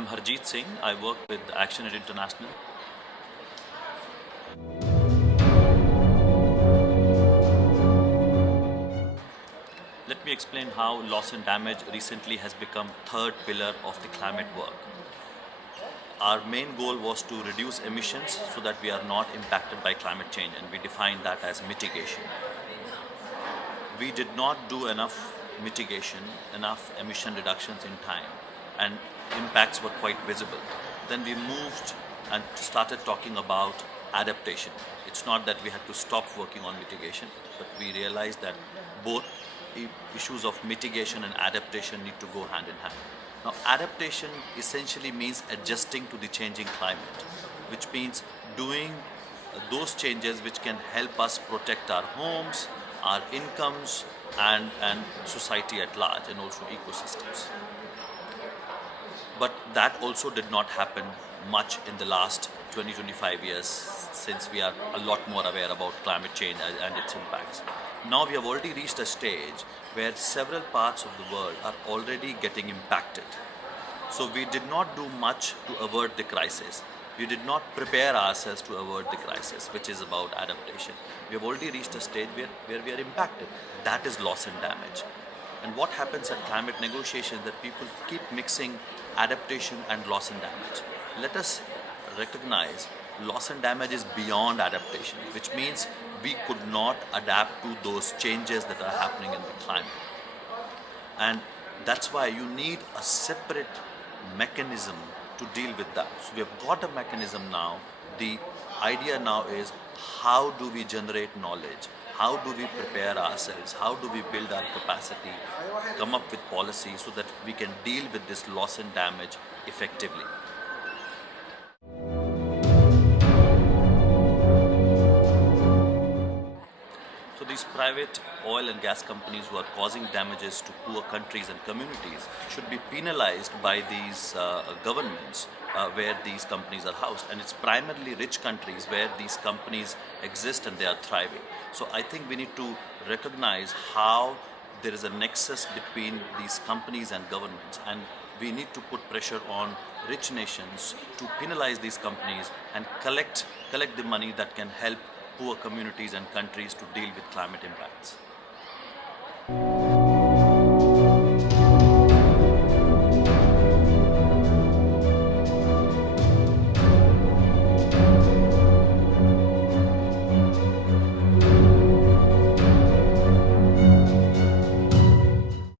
I'm Harjeet Singh. I work with ActionAid International. Let me explain how loss and damage recently has become third pillar of the climate work. Our main goal was to reduce emissions so that we are not impacted by climate change, and we define that as mitigation. We did not do enough mitigation, enough emission reductions in time, and impacts were quite visible. Then we moved and started talking about adaptation. It's not that we had to stop working on mitigation, but we realized that both issues of mitigation and adaptation need to go hand in hand. Now, adaptation essentially means adjusting to the changing climate, which means doing those changes which can help us protect our homes, our incomes, and society at large, and also ecosystems. But that also did not happen much in the last 20-25 years, since we are a lot more aware about climate change and its impacts. Now we have already reached a stage where several parts of the world are already getting impacted. So we did not do much to avert the crisis. We did not prepare ourselves to avert the crisis, which is about adaptation. We have already reached a stage where we are impacted. That is loss and damage. And what happens at climate negotiations that people keep mixing adaptation and loss and damage. Let us recognize loss and damage is beyond adaptation, which means we could not adapt to those changes that are happening in the climate. And that's why you need a separate mechanism to deal with that. So we have got a mechanism now. The idea now is, how do we generate knowledge? How do we prepare ourselves? How do we build our capacity, come up with policy so that we can deal with this loss and damage effectively? So these private oil and gas companies who are causing damages to poor countries and communities should be penalized by these governments where these companies are housed. And it's primarily rich countries where these companies exist and they are thriving. So I think we need to recognize how there is a nexus between these companies and governments, and we need to put pressure on rich nations to penalize these companies and collect the money that can help poor communities and countries to deal with climate impacts.